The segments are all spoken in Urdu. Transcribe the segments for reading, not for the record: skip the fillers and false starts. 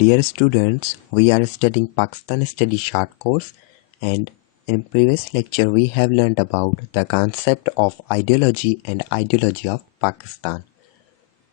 Dear students, we are studying Pakistan Study Short Course, and in previous lecture we have learned about the concept of ideology and ideology of Pakistan.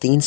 3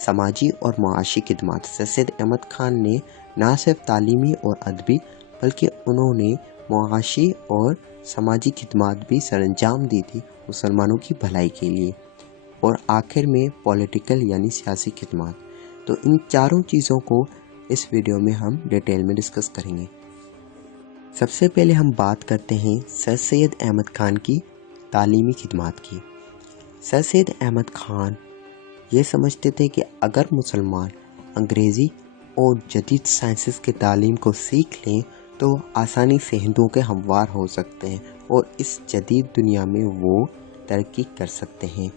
سماجی اور معاشی خدمات۔ سر سید احمد خان نے نہ صرف تعلیمی اور ادبی بلکہ انہوں نے معاشی اور سماجی خدمات بھی سر انجام دی تھی مسلمانوں کی بھلائی کے لیے، اور آخر میں پولیٹیکل یعنی سیاسی خدمات۔ تو ان چاروں چیزوں کو اس ویڈیو میں ہم ڈیٹیل میں ڈسکس کریں گے۔ سب سے پہلے ہم بات کرتے ہیں سر سید احمد خان کی تعلیمی خدمات کی۔ سر سید احمد خان یہ سمجھتے تھے کہ اگر مسلمان انگریزی اور جدید سائنسز کی تعلیم کو سیکھ لیں تو آسانی سے ہندوؤں کے ہموار ہو سکتے ہیں اور اس جدید دنیا میں وہ ترقی کر سکتے ہیں۔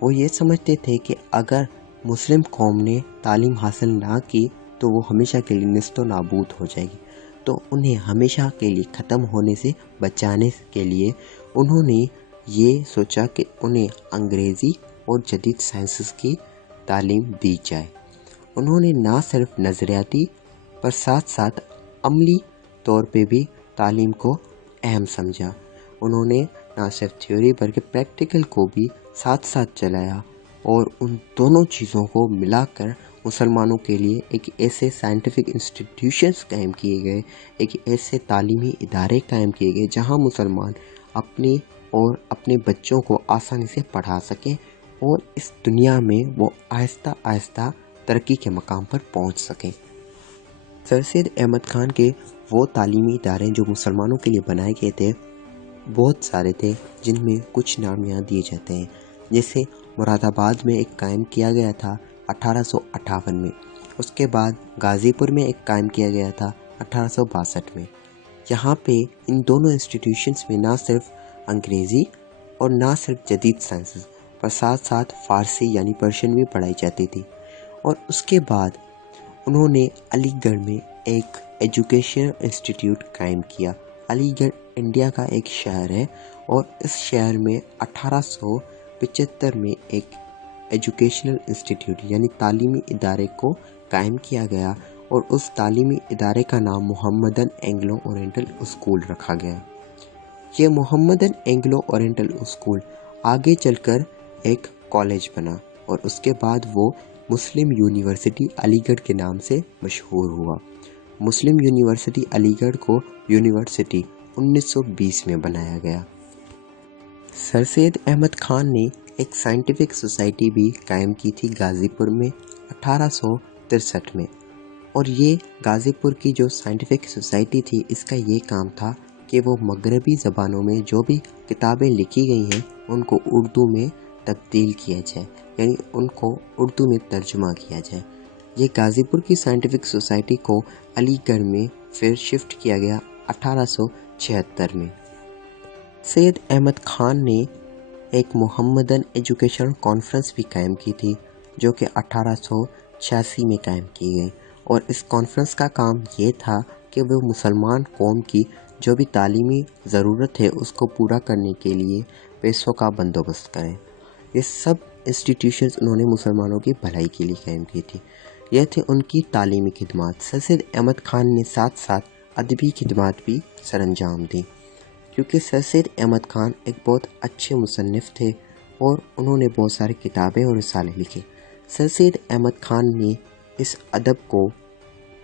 وہ یہ سمجھتے تھے کہ اگر مسلم قوم نے تعلیم حاصل نہ کی تو وہ ہمیشہ کے لیے نیست و نابود ہو جائے گی، تو انہیں ہمیشہ کے لیے ختم ہونے سے بچانے کے لیے انہوں نے یہ سوچا کہ انہیں انگریزی اور جدید سائنسز کی تعلیم دی جائے۔ انہوں نے نہ صرف نظریاتی پر ساتھ ساتھ عملی طور پہ بھی تعلیم کو اہم سمجھا۔ انہوں نے نہ صرف تھیوری بلکہ پریکٹیکل کو بھی ساتھ ساتھ چلایا، اور ان دونوں چیزوں کو ملا کر مسلمانوں کے لیے ایک ایسے سائنٹیفک انسٹیٹیوشنز قائم کیے گئے، ایک ایسے تعلیمی ادارے قائم کیے گئے جہاں مسلمان اپنے اور اپنے بچوں کو آسانی سے پڑھا سکیں اور اس دنیا میں وہ آہستہ آہستہ ترقی کے مقام پر پہنچ سکیں۔ سر سید احمد خان کے وہ تعلیمی ادارے جو مسلمانوں کے لیے بنائے گئے تھے بہت سارے تھے، جن میں کچھ نام یہاں دیے جاتے ہیں۔ جیسے مراد آباد میں ایک قائم کیا گیا تھا 1858 میں، اس کے بعد غازی پور میں ایک قائم کیا گیا تھا 1862 میں۔ یہاں پہ ان دونوں انسٹیٹیوشنز میں نہ صرف انگریزی اور نہ صرف جدید سائنسز پر ساتھ ساتھ فارسی یعنی پرشین بھی پڑھائی جاتی تھی۔ اور اس کے بعد انہوں نے علی گڑھ میں ایک ایجوکیشن انسٹیٹیوٹ قائم کیا۔ علی گڑھ انڈیا کا ایک شہر ہے، اور اس شہر میں 1875 میں ایک ایجوکیشنل انسٹیٹیوٹ یعنی تعلیمی ادارے کو قائم کیا گیا، اور اس تعلیمی ادارے کا نام محمدن اینگلو اورینٹل اسکول رکھا گیا۔ یہ محمدن اینگلو اورینٹل اسکول آگے چل کر ایک کالج بنا، اور اس کے بعد وہ مسلم یونیورسٹی علی گڑھ کے نام سے مشہور ہوا۔ مسلم یونیورسٹی علی گڑھ کو یونیورسٹی 1920 میں بنایا گیا۔ سر سید احمد خان نے ایک سائنٹیفک سوسائٹی بھی قائم کی تھی غازی پور میں 1863 میں، اور یہ غازی پور کی جو سائنٹیفک سوسائٹی تھی اس کا یہ کام تھا کہ وہ مغربی زبانوں میں جو بھی کتابیں لکھی گئی ہیں ان کو اردو میں تبدیل کیا جائے، یعنی ان کو اردو میں ترجمہ کیا جائے۔ یہ غازی پور کی سائنٹیفک سوسائٹی کو علی گڑھ میں پھر شفٹ کیا گیا 1876 میں۔ سید احمد خان نے ایک محمدن ایجوکیشن کانفرنس بھی قائم کی تھی جو کہ 1886 میں قائم کی گئی، اور اس کانفرنس کا کام یہ تھا کہ وہ مسلمان قوم کی جو بھی تعلیمی ضرورت ہے اس کو پورا کرنے کے لیے پیسوں کا بندوبست کریں۔ یہ سب انسٹیٹیوشنز انہوں نے مسلمانوں کی بھلائی کے لیے قائم کی تھی۔ یہ تھے ان کی تعلیمی خدمات۔ سر سید احمد خان نے ساتھ ساتھ ادبی خدمات بھی سر انجام دیں، کیونکہ سر سید احمد خان ایک بہت اچھے مصنف تھے اور انہوں نے بہت ساری کتابیں اور رسالے لکھے۔ سر سید احمد خان نے اس ادب کو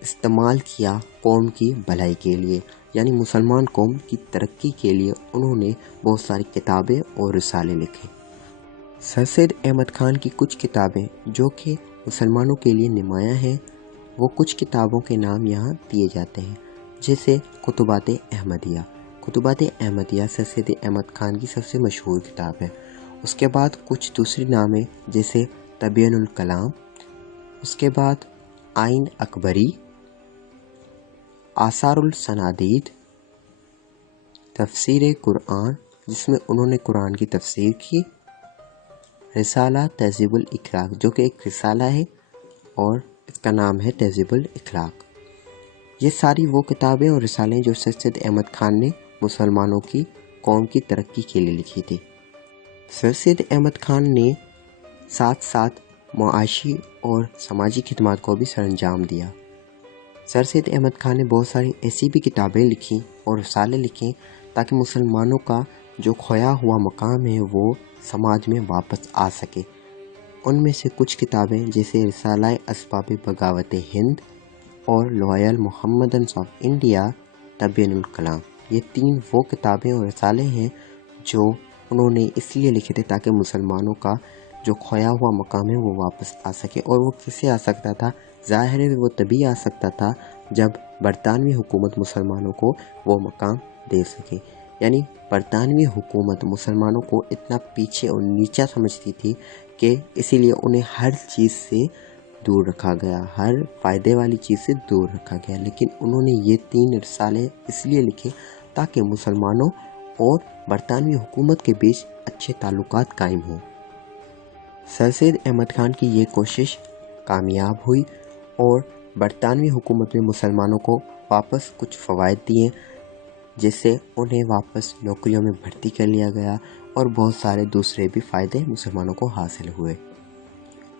استعمال کیا قوم کی بھلائی کے لیے، یعنی مسلمان قوم کی ترقی کے لیے انہوں نے بہت ساری کتابیں اور رسالے لکھے۔ سر سید احمد خان کی کچھ کتابیں جو کہ مسلمانوں کے لیے نمایاں ہیں، وہ کچھ کتابوں کے نام یہاں دیے جاتے ہیں، جیسے کتبات احمدیہ۔ کتبات احمدیہ سر سید احمد خان کی سب سے مشہور کتاب ہے۔ اس کے بعد کچھ دوسری نامیں جیسے تبیین الکلام، اس کے بعد آئین اکبری، آثار السنادید، تفسیر قرآن جس میں انہوں نے قرآن کی تفسیر کی، رسالہ تہذیب الاخلاق جو کہ ایک رسالہ ہے اور اس کا نام ہے تہذیب الاخلاق۔ یہ ساری وہ کتابیں اور رسالیں جو سر سید احمد خان نے مسلمانوں کی قوم کی ترقی کے لیے لکھی تھی۔ سر سید احمد خان نے ساتھ ساتھ معاشی اور سماجی خدمات کو بھی سر انجام دیا۔ سر سید احمد خان نے بہت ساری ایسی بھی کتابیں لکھیں اور رسالے لکھیں تاکہ مسلمانوں کا جو کھویا ہوا مقام ہے وہ سماج میں واپس آ سکے۔ ان میں سے کچھ کتابیں جیسے رسالہ اسباب بغاوت ہند اور لوائل محمدنس آف انڈیا تبیین الکلام، یہ 3 وہ کتابیں اور رسالے ہیں جو انہوں نے اس لیے لکھے تھے تاکہ مسلمانوں کا جو کھویا ہوا مقام ہے وہ واپس آ سکے۔ اور وہ کیسے آ سکتا تھا؟ ظاہر ہے وہ تبھی آ سکتا تھا جب برطانوی حکومت مسلمانوں کو وہ مقام دے سکے۔ یعنی برطانوی حکومت مسلمانوں کو اتنا پیچھے اور نیچا سمجھتی تھی کہ اسی لیے انہیں ہر چیز سے دور رکھا گیا، ہر فائدے والی چیز سے دور رکھا گیا۔ لیکن انہوں نے یہ 3 رسالے اس لیے لکھے تاکہ مسلمانوں اور برطانوی حکومت کے بیچ اچھے تعلقات قائم ہوں۔ سر سید احمد خان کی یہ کوشش کامیاب ہوئی اور برطانوی حکومت میں مسلمانوں کو واپس کچھ فوائد دیے، جس سے انہیں واپس نوکریوں میں بھرتی کر لیا گیا اور بہت سارے دوسرے بھی فائدے مسلمانوں کو حاصل ہوئے۔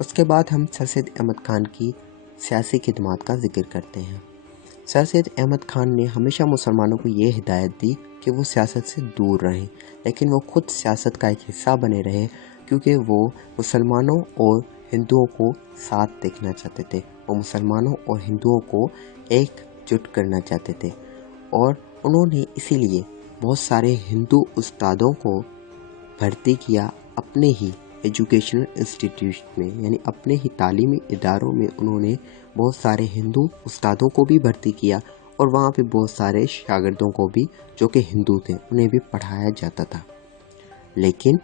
اس کے بعد ہم سر سید احمد خان کی سیاسی خدمات کا ذکر کرتے ہیں۔ سر سید احمد خان نے ہمیشہ مسلمانوں کو یہ ہدایت دی کہ وہ سیاست سے دور رہیں، لیکن وہ خود سیاست کا ایک حصہ بنے رہے کیونکہ وہ مسلمانوں اور ہندوؤں کو ساتھ دیکھنا چاہتے تھے۔ وہ مسلمانوں اور ہندوؤں کو ایک جٹ کرنا چاہتے تھے اور انہوں نے اسی لیے بہت سارے ہندو استادوں کو بھرتی کیا اپنے ہی ایجوکیشنل انسٹیٹیوٹ میں، یعنی اپنے ہی تعلیمی اداروں میں انہوں نے بہت سارے ہندو استادوں کو بھی بھرتی کیا اور وہاں پہ بہت سارے شاگردوں کو بھی جو کہ ہندو تھے انہیں بھی پڑھایا جاتا تھا۔ لیکن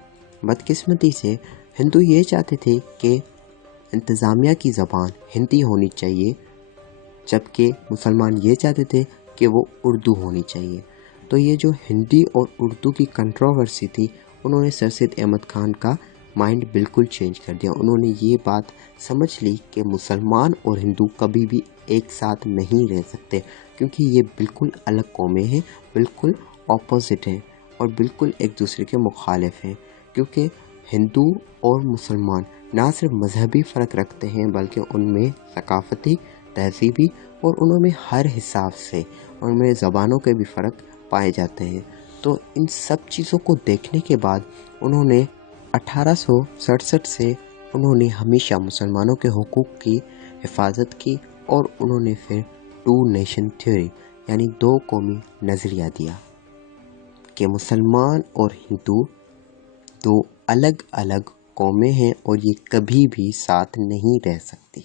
بدقسمتی سے ہندو یہ چاہتے تھے کہ انتظامیہ کی زبان ہندی ہونی چاہیے، جبکہ مسلمان یہ چاہتے تھے کہ وہ اردو ہونی چاہیے۔ تو یہ جو ہندی اور اردو کی کنٹروورسی تھی، انہوں نے سر سید احمد خان کا مائنڈ بالکل چینج کر دیا۔ انہوں نے یہ بات سمجھ لی کہ مسلمان اور ہندو کبھی بھی ایک ساتھ نہیں رہ سکتے، کیونکہ یہ بالکل الگ قومیں ہیں، بالکل اپوزٹ ہیں اور بالکل ایک دوسرے کے مخالف ہیں۔ کیونکہ ہندو اور مسلمان نہ صرف مذہبی فرق رکھتے ہیں بلکہ ان میں ثقافتی، تہذیبی اور انہوں میں ہر حساب سے ان میں زبانوں کے بھی فرق پائے جاتے ہیں۔ تو ان سب چیزوں کو دیکھنے کے بعد انہوں نے 1867 سے انہوں نے ہمیشہ مسلمانوں کے حقوق کی حفاظت کی اور انہوں نے پھر 2 نیشن تھیوری یعنی 2 قومی نظریہ دیا کہ مسلمان اور ہندو 2 الگ الگ قومیں ہیں اور یہ کبھی بھی ساتھ نہیں رہ سکتی۔